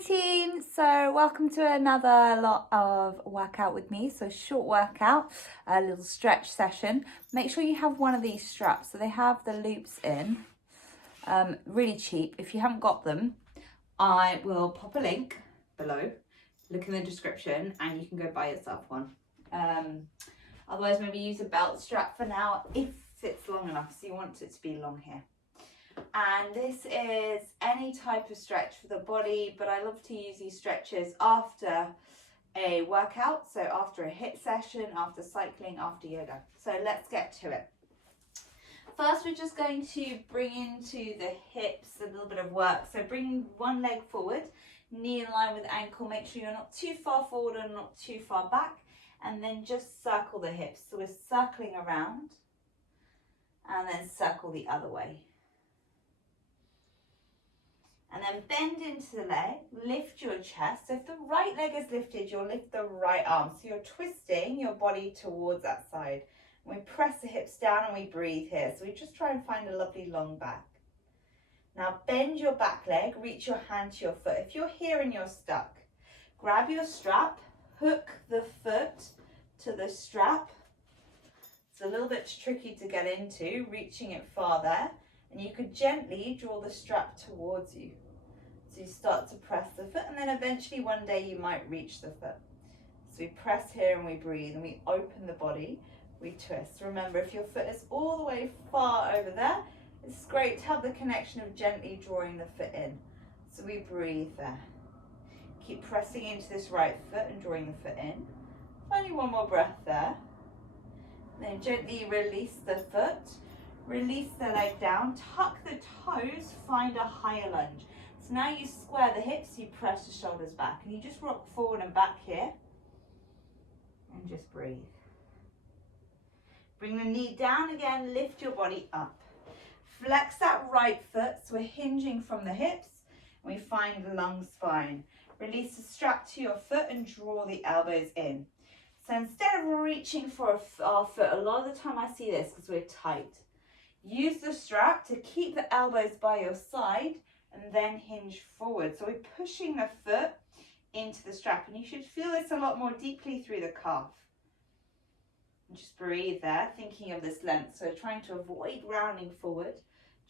team, so welcome to another lot of workout with me. So short workout, a little stretch session. Make sure you have one of these straps. So they have the loops in, really cheap. If you haven't got them, I will pop a link below, look in the description, and you can go buy yourself one. Otherwise maybe use a belt strap for now if it's long enough, so you want it to be long here. And this is any type of stretch for the body, but I love to use these stretches after a workout, so after a HIIT session, after cycling, after yoga. So let's get to it. First, we're just going to bring into the hips a little bit of work. So bring one leg forward, knee in line with ankle. Make sure you're not too far forward and not too far back. And then just circle the hips. So we're circling around and then circle the other way. And then bend into the leg, lift your chest. So if the right leg is lifted, you'll lift the right arm. So you're twisting your body towards that side. We press the hips down and we breathe here. So we just try and find a lovely long back. Now bend your back leg, reach your hand to your foot. If you're here and you're stuck, grab your strap, hook the foot to the strap. It's a little bit tricky to get into, reaching it far there. And you could gently draw the strap towards you. So you start to press the foot, and then eventually one day you might reach the foot. So we press here and we breathe and we open the body, we twist. Remember, if your foot is all the way far over there, it's great to have the connection of gently drawing the foot in. So we breathe there. Keep pressing into this right foot and drawing the foot in. Only one more breath there. Then gently release the foot. Release the leg down, tuck the toes, find a higher lunge. So now you square the hips, you press the shoulders back, and you just rock forward and back here, and just breathe. Bring the knee down again, lift your body up. Flex that right foot, so we're hinging from the hips, and we find the lung spine. Release the strap to your foot and draw the elbows in. So instead of reaching for our foot, a lot of the time I see this because we're tight. Use the strap to keep the elbows by your side and then hinge forward. So we're pushing the foot into the strap, and you should feel this a lot more deeply through the calf. And just breathe there, thinking of this length. So trying to avoid rounding forward.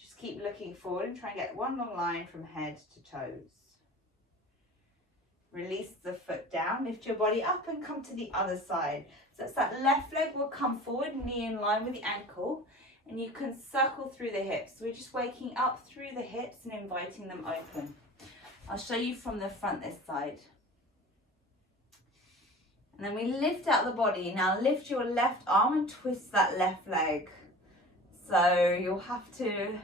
Just keep looking forward and try and get one long line from head to toes. Release the foot down, lift your body up and come to the other side. So it's that left leg will come forward, knee in line with the ankle. And you can circle through the hips. So we're just waking up through the hips and inviting them open. I'll show you from the front this side. And then we lift out the body. Now lift your left arm and twist that left leg. So you'll have to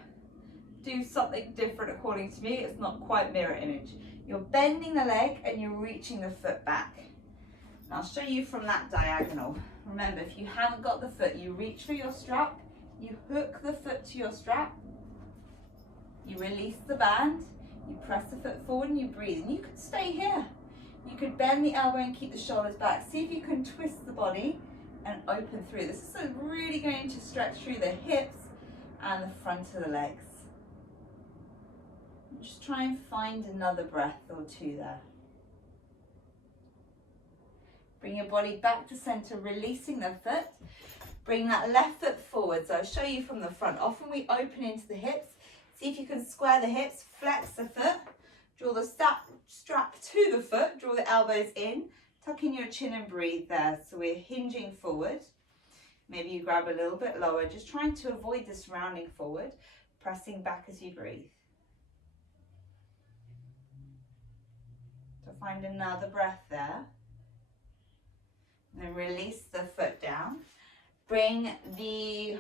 do something different according to me. It's not quite mirror image. You're bending the leg and you're reaching the foot back. And I'll show you from that diagonal. Remember, if you haven't got the foot, you reach for your strap. You hook the foot to your strap, you release the band, you press the foot forward and you breathe. And you could stay here. You could bend the elbow and keep the shoulders back. See if you can twist the body and open through. This is really going to stretch through the hips and the front of the legs. Just try and find another breath or two there. Bring your body back to center, releasing the foot. Bring that left foot forward. So I'll show you from the front. Often we open into the hips. See if you can square the hips, flex the foot, draw the strap to the foot, draw the elbows in, tuck in your chin and breathe there. So we're hinging forward. Maybe you grab a little bit lower, just trying to avoid this rounding forward, pressing back as you breathe. So find another breath there. And then release the foot down. Bring the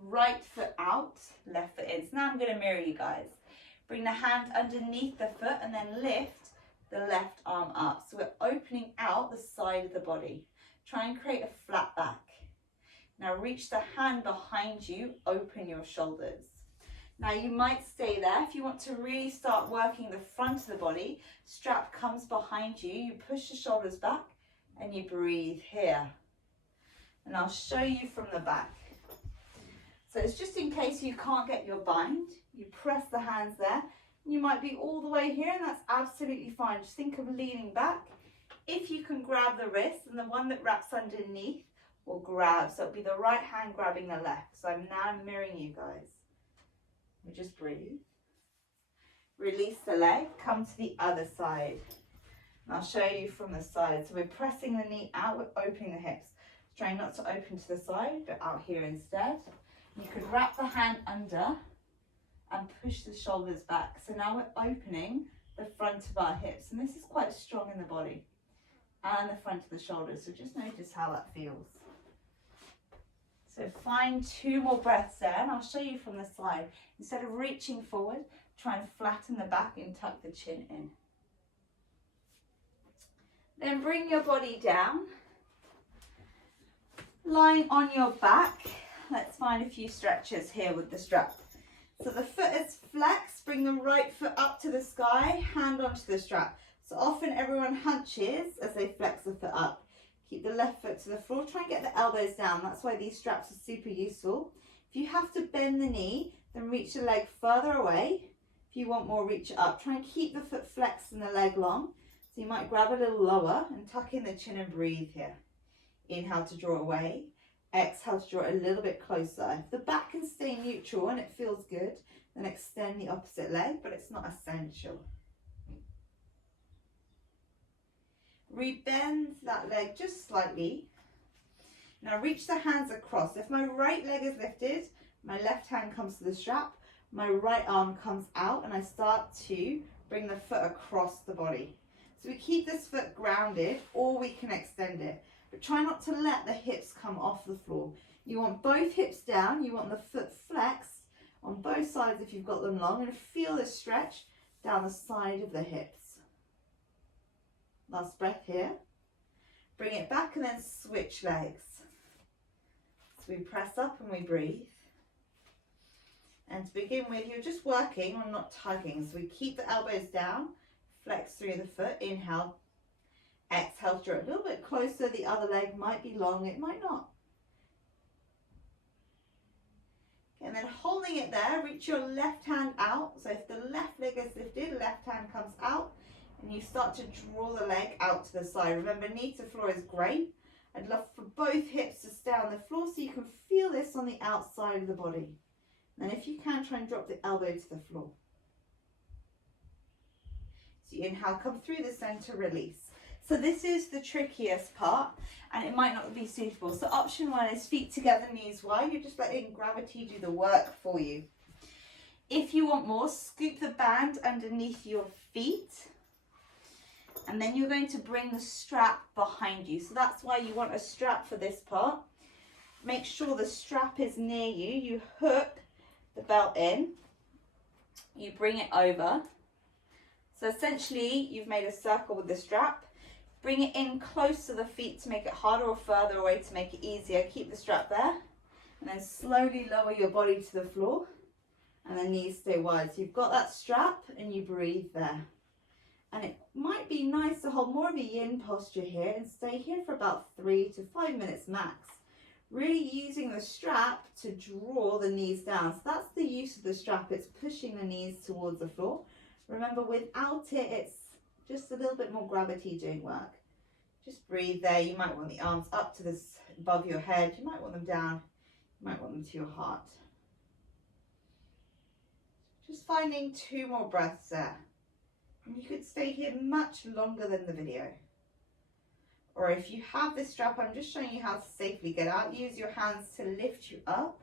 right foot out, left foot in. So now I'm going to mirror you guys. Bring the hand underneath the foot and then lift the left arm up. So we're opening out the side of the body. Try and create a flat back. Now reach the hand behind you, open your shoulders. Now you might stay there. If you want to really start working the front of the body, strap comes behind you, you push the shoulders back and you breathe here. And I'll show you from the back. So it's just in case you can't get your bind, you press the hands there, You might be all the way here, and that's absolutely fine. Just think of leaning back. If you can grab the wrist, and the one that wraps underneath will grab. So it'll be the right hand grabbing the left. So I'm now mirroring you guys. We just breathe. Release the leg, come to the other side. And I'll show you from the side. So we're pressing the knee out, we're opening the hips. Trying not to open to the side, but out here instead. You could wrap the hand under and push the shoulders back. So now we're opening the front of our hips. And this is quite strong in the body. And the front of the shoulders. So just notice how that feels. So find 2 more breaths there, and I'll show you from the side. Instead of reaching forward, try and flatten the back and tuck the chin in. Then bring your body down. Lying on your back, let's find a few stretches here with the strap. So the foot is flexed, bring the right foot up to the sky, hand onto the strap. So often everyone hunches as they flex the foot up. Keep the left foot to the floor, try and get the elbows down. That's why these straps are super useful. If you have to bend the knee, then reach the leg further away. If you want more, reach it up. Try and keep the foot flexed and the leg long. So you might grab a little lower and tuck in the chin and breathe here. Inhale to draw away. Exhale to draw it a little bit closer. If the back can stay neutral and it feels good, then extend the opposite leg, but it's not essential. Rebend that leg just slightly. Now reach the hands across. If my right leg is lifted, my left hand comes to the strap, my right arm comes out, and I start to bring the foot across the body. So we keep this foot grounded, or we can extend it. But try not to let the hips come off the floor. You want both hips down, you want the foot flexed on both sides if you've got them long, and feel the stretch down the side of the hips. Last breath here. Bring it back and then switch legs. So we press up and we breathe. And to begin with, you're just working on not tugging. So we keep the elbows down, flex through the foot, inhale. Exhale, draw it a little bit closer. The other leg might be long, it might not. And then holding it there, reach your left hand out. So if the left leg is lifted, left hand comes out, and you start to draw the leg out to the side. Remember, knee to floor is great. I'd love for both hips to stay on the floor so you can feel this on the outside of the body. And if you can, try and drop the elbow to the floor. So you inhale, come through the center, release. So this is the trickiest part, and it might not be suitable. So option 1 is feet together, knees wide. You're just letting gravity do the work for you. If you want more, scoop the band underneath your feet, and then you're going to bring the strap behind you. So that's why you want a strap for this part. Make sure the strap is near you. You hook the belt in, you bring it over. So essentially, you've made a circle with the strap. Bring it in close to the feet to make it harder, or further away to make it easier. Keep the strap there, and then slowly lower your body to the floor, and the knees stay wide. So you've got that strap, and you breathe there. And it might be nice to hold more of a yin posture here and stay here for about 3 to 5 minutes max. Really using the strap to draw the knees down. So that's the use of the strap. It's pushing the knees towards the floor. Remember, without it, it's just a little bit more gravity doing work. Just breathe there. You might want the arms up to this above your head. You might want them down. You might want them to your heart. Just finding 2 more breaths there. And you could stay here much longer than the video. Or if you have this strap, I'm just showing you how to safely get out. Use your hands to lift you up.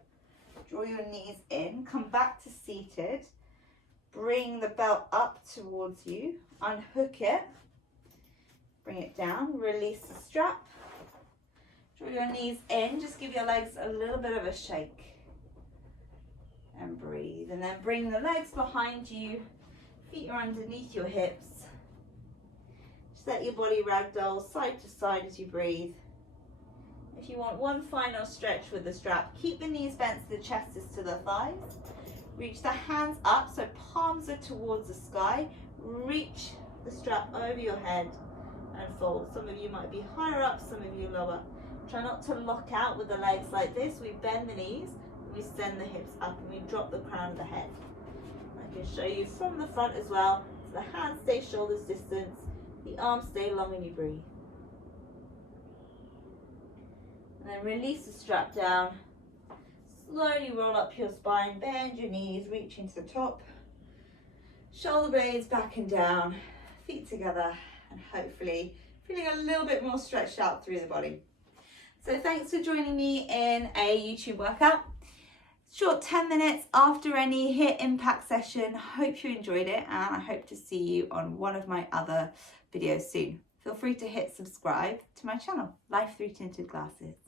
Draw your knees in. Come back to seated. Bring the belt up towards you. Unhook it. Bring it down. Release the strap. Draw your knees in. Just give your legs a little bit of a shake. And breathe. And then bring the legs behind you. Feet are underneath your hips. Just let your body ragdoll side to side as you breathe. If you want one final stretch with the strap, keep the knees bent so the chest is to the thighs. Reach the hands up so palms are towards the sky. Reach the strap over your head and fold. Some of you might be higher up, some of you lower. Try not to lock out with the legs like this. We bend the knees, we send the hips up, and we drop the crown of the head. I can show you from the front as well. So the hands stay shoulders distance, the arms stay long and you breathe. And then release the strap down. Slowly roll up your spine, bend your knees, reach into the top. Shoulder blades back and down, feet together, and hopefully feeling a little bit more stretched out through the body. So thanks for joining me in a YouTube workout. Short 10 minutes after any HIIT impact session. Hope you enjoyed it, and I hope to see you on one of my other videos soon. Feel free to hit subscribe to my channel, Life Through Tinted Glasses.